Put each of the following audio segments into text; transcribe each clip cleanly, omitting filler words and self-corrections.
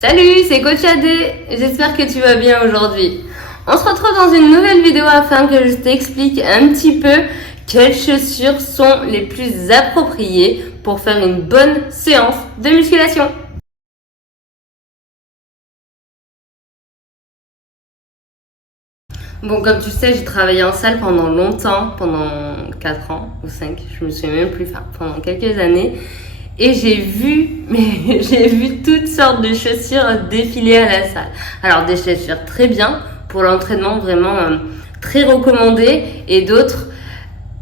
Salut, c'est Coach AD, j'espère que tu vas bien aujourd'hui. On se retrouve dans une nouvelle vidéo afin que je t'explique un petit peu quelles chaussures sont les plus appropriées pour faire une bonne séance de musculation. Bon, comme tu sais, j'ai travaillé en salle pendant longtemps, pendant 4 ans ou 5, je me souviens même plus, pendant quelques années. Et j'ai vu toutes sortes de chaussures défiler à la salle. Alors des chaussures très bien pour l'entraînement, vraiment très recommandées, et d'autres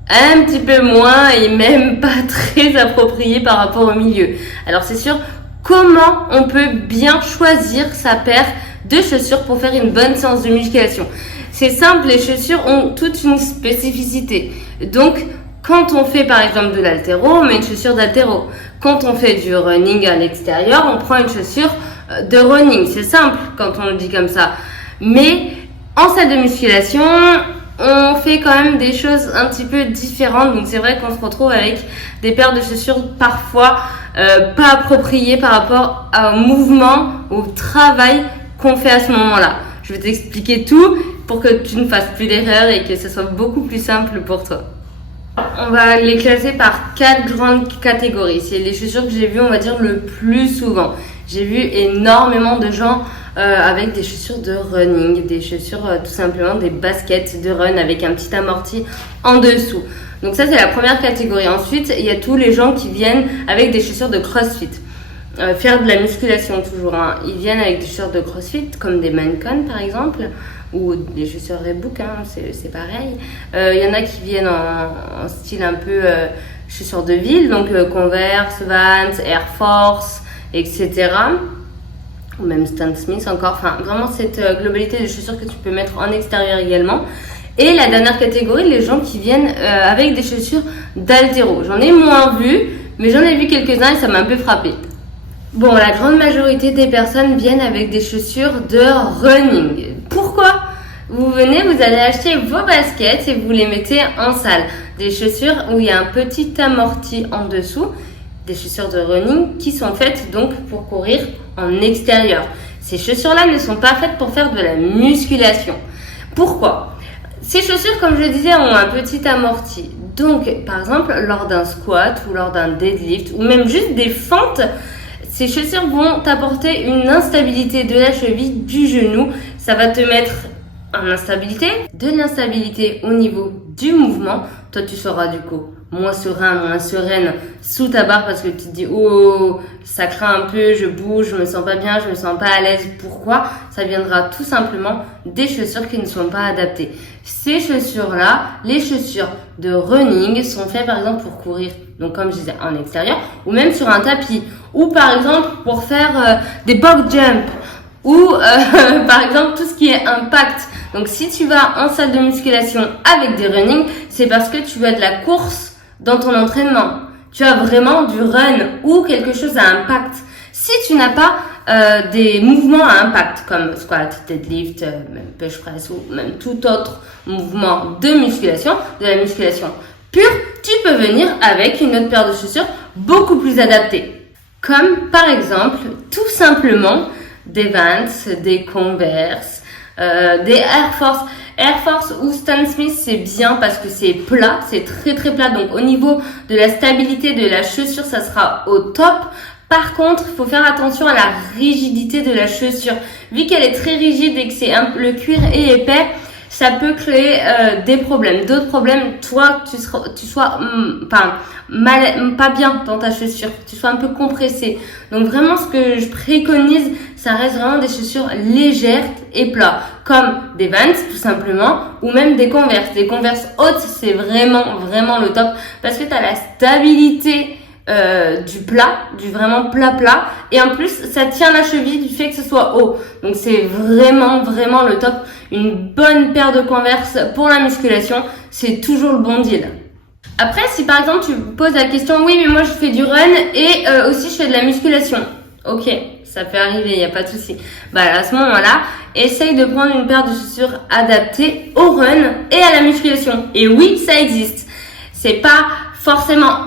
un petit peu moins et même pas très appropriées par rapport au milieu. Alors c'est sûr, comment on peut bien choisir sa paire de chaussures pour faire une bonne séance de musculation? C'est simple, les chaussures ont toute une spécificité. Donc quand on fait par exemple de l'haltéro, on met une chaussure d'haltéro. Quand on fait du running à l'extérieur, on prend une chaussure de running. C'est simple quand on le dit comme ça. Mais en salle de musculation, on fait quand même des choses un petit peu différentes. Donc c'est vrai qu'on se retrouve avec des paires de chaussures parfois pas appropriées par rapport au mouvement, au travail qu'on fait à ce moment-là. Je vais t'expliquer tout pour que tu ne fasses plus d'erreurs et que ce soit beaucoup plus simple pour toi. On va les classer par 4 grandes catégories. C'est les chaussures que j'ai vues, on va dire, le plus souvent. J'ai vu énormément de gens avec des chaussures de running, des chaussures tout simplement des baskets de run avec un petit amorti en dessous. Donc ça, c'est la première catégorie. Ensuite, il y a tous les gens qui viennent avec des chaussures de crossfit. Faire de la musculation toujours. Ils viennent avec des chaussures de crossfit comme des Mancon par exemple, ou des chaussures Reebok, c'est pareil. Il y en a qui viennent en style un peu chaussures de ville, donc Converse, Vans, Air Force, etc. Ou même Stan Smith encore. Enfin, vraiment cette globalité de chaussures que tu peux mettre en extérieur également. Et la dernière catégorie, les gens qui viennent avec des chaussures d'haltéro. J'en ai moins vu, mais j'en ai vu quelques-uns et ça m'a un peu frappé. Bon, la grande majorité des personnes viennent avec des chaussures de running. Pourquoi? Vous venez, vous allez acheter vos baskets et vous les mettez en salle. Des chaussures où il y a un petit amorti en dessous. Des chaussures de running qui sont faites donc pour courir en extérieur. Ces chaussures-là ne sont pas faites pour faire de la musculation. Pourquoi? Ces chaussures, comme je le disais, ont un petit amorti. Donc, par exemple, lors d'un squat ou lors d'un deadlift ou même juste des fentes, ces chaussures vont t'apporter une instabilité de la cheville, du genou. Ça va te mettre en instabilité, de l'instabilité au niveau du mouvement. Toi, tu seras du coup moins serein, moins sereine sous ta barre parce que tu te dis « Oh, ça craint un peu, je bouge, je me sens pas bien, je me sens pas à l'aise. » Pourquoi? Ça viendra tout simplement des chaussures qui ne sont pas adaptées. Ces chaussures-là, les chaussures de running sont faites par exemple pour courir, donc comme je disais, en extérieur ou même sur un tapis. Ou par exemple pour faire des box jump ou par exemple tout ce qui est impact. Donc si tu vas en salle de musculation avec des running, c'est parce que tu as de la course dans ton entraînement. Tu as vraiment du run ou quelque chose à impact. Si tu n'as pas des mouvements à impact comme squat, deadlift, même push press ou même tout autre mouvement de la musculation pure, tu peux venir avec une autre paire de chaussures beaucoup plus adaptée. Comme par exemple, tout simplement, des Vans, des Converse, des Air Force. Air Force ou Stan Smith, c'est bien parce que c'est plat, c'est très très plat. Donc au niveau de la stabilité de la chaussure, ça sera au top. Par contre, il faut faire attention à la rigidité de la chaussure. Vu qu'elle est très rigide et que le cuir est épais, ça peut créer des problèmes. D'autres problèmes, toi, tu sois pas bien dans ta chaussure, tu sois un peu compressé. Donc vraiment, ce que je préconise, ça reste vraiment des chaussures légères et plats, comme des Vans tout simplement, ou même des Converse. Des Converse hautes, c'est vraiment vraiment le top parce que tu as la stabilité du plat, du vraiment plat, et en plus ça tient la cheville du fait que ce soit haut. Donc c'est vraiment vraiment le top. Une bonne paire de Converse pour la musculation, c'est toujours le bon deal. Après, si par exemple tu poses la question, oui mais moi je fais du run et aussi je fais de la musculation. Ok, ça peut arriver, il n'y a pas de souci. Bah à ce moment-là, essaye de prendre une paire de chaussures adaptées au run et à la musculation. Et oui, ça existe. C'est pas forcément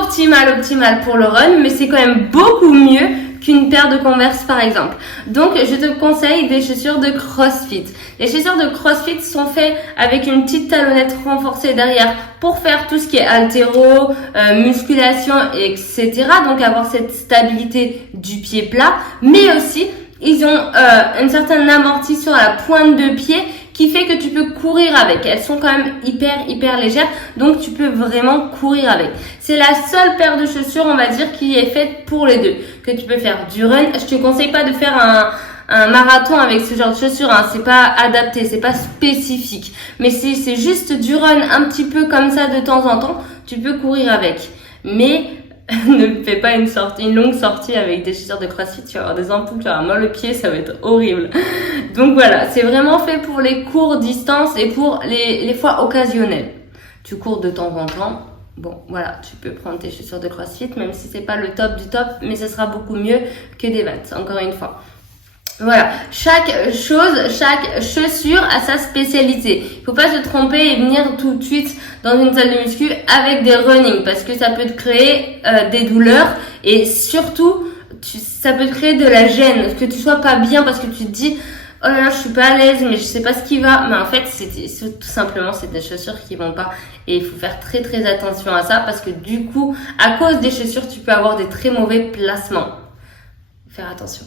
optimal pour le run, mais c'est quand même beaucoup mieux qu'une paire de Converse par exemple. Donc je te conseille des chaussures de CrossFit. Les chaussures de CrossFit sont faites avec une petite talonnette renforcée derrière pour faire tout ce qui est haltéro, musculation, etc. Donc avoir cette stabilité du pied plat, mais aussi ils ont une certaine amorti sur la pointe de pied qui fait que tu peux courir avec. Elles sont quand même hyper légères, donc tu peux vraiment courir avec. C'est la seule paire de chaussures, on va dire, qui est faite pour les deux. Que tu peux faire du run. Je te conseille pas de faire un marathon avec ce genre de chaussures, hein. C'est pas adapté, c'est pas spécifique. Mais si c'est juste du run un petit peu comme ça de temps en temps, tu peux courir avec. Mais ne fais pas une longue sortie avec des chaussures de CrossFit, tu vas avoir des ampoules, tu vas avoir mal au pied, ça va être horrible. Donc voilà, c'est vraiment fait pour les courtes distances et pour les fois occasionnelles. Tu cours de temps en temps, bon voilà, tu peux prendre tes chaussures de CrossFit, même si c'est pas le top du top, mais ce sera beaucoup mieux que des Vans, encore une fois. Voilà, chaque chaussure a sa spécialité. Il faut pas se tromper et venir tout de suite dans une salle de muscu avec des running parce que ça peut te créer des douleurs et surtout ça peut te créer de la gêne, que tu sois pas bien parce que tu te dis oh là là, je suis pas à l'aise mais je sais pas ce qui va. Mais en fait, c'est tout simplement c'est des chaussures qui vont pas et il faut faire très attention à ça parce que du coup, à cause des chaussures, tu peux avoir des très mauvais placements. Faire attention.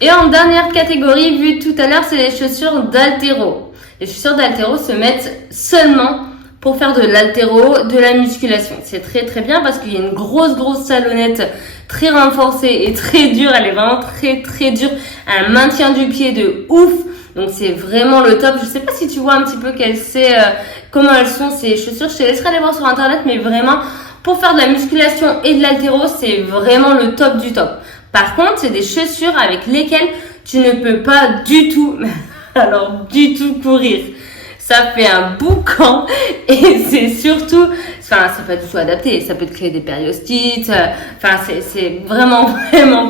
Et en dernière catégorie, vue tout à l'heure, c'est les chaussures d'haltéro. Les chaussures d'haltéro se mettent seulement pour faire de l'haltéro, de la musculation. C'est très bien parce qu'il y a une grosse talonnette très renforcée et très dure. Elle est vraiment très dure. Un maintien du pied de ouf. Donc c'est vraiment le top. Je sais pas si tu vois un petit peu comment elles sont ces chaussures. Je te laisserai aller voir sur internet, mais vraiment pour faire de la musculation et de l'haltéro, c'est vraiment le top du top. Par contre, c'est des chaussures avec lesquelles tu ne peux pas du tout courir. Ça fait un boucan et c'est surtout, c'est pas du tout adapté. Ça peut te créer des périostites. C'est vraiment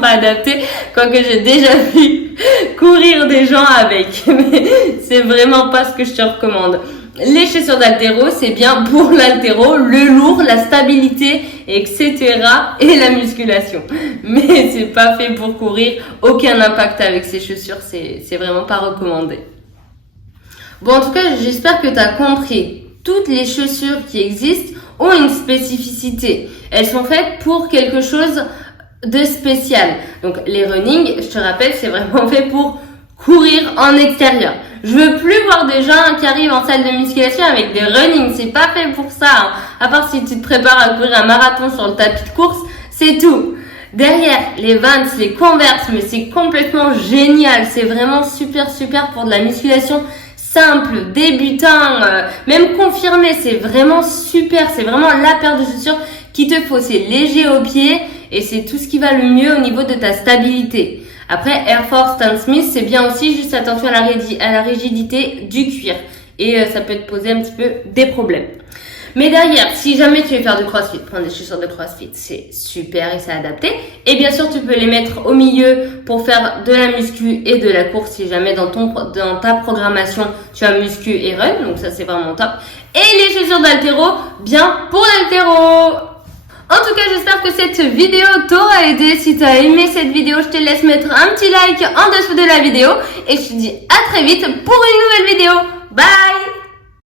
pas adapté. Quoique j'ai déjà vu courir des gens avec, mais c'est vraiment pas ce que je te recommande. Les chaussures d'haltéro, c'est bien pour l'haltéro, le lourd, la stabilité, etc. et la musculation. Mais c'est pas fait pour courir, aucun impact avec ces chaussures, c'est vraiment pas recommandé. Bon, en tout cas, j'espère que tu as compris. Toutes les chaussures qui existent ont une spécificité. Elles sont faites pour quelque chose de spécial. Donc, les running, je te rappelle, c'est vraiment fait pour courir en extérieur. Je veux plus voir des gens qui arrivent en salle de musculation avec des running. C'est pas fait pour ça, hein. À part si tu te prépares à courir un marathon sur le tapis de course, c'est tout. Derrière, les Vans, les Converse, mais c'est complètement génial. C'est vraiment super pour de la musculation simple, débutant, même confirmé. C'est vraiment super. C'est vraiment la paire de chaussures qu'il te faut. C'est léger au pied et c'est tout ce qui va le mieux au niveau de ta stabilité. Après, Air Force Stan Smith, c'est bien aussi, juste attention à la rigidité du cuir. Et ça peut te poser un petit peu des problèmes. Mais derrière, si jamais tu veux faire du CrossFit, prendre des chaussures de CrossFit, c'est super et c'est adapté. Et bien sûr, tu peux les mettre au milieu pour faire de la muscu et de la course si jamais dans ta programmation, tu as muscu et run. Donc ça, c'est vraiment top. Et les chaussures d'haltéro, bien pour l'haltéro. En tout cas, j'espère que cette vidéo t'aura aidé. Si tu as aimé cette vidéo, je te laisse mettre un petit like en dessous de la vidéo. Et je te dis à très vite pour une nouvelle vidéo. Bye!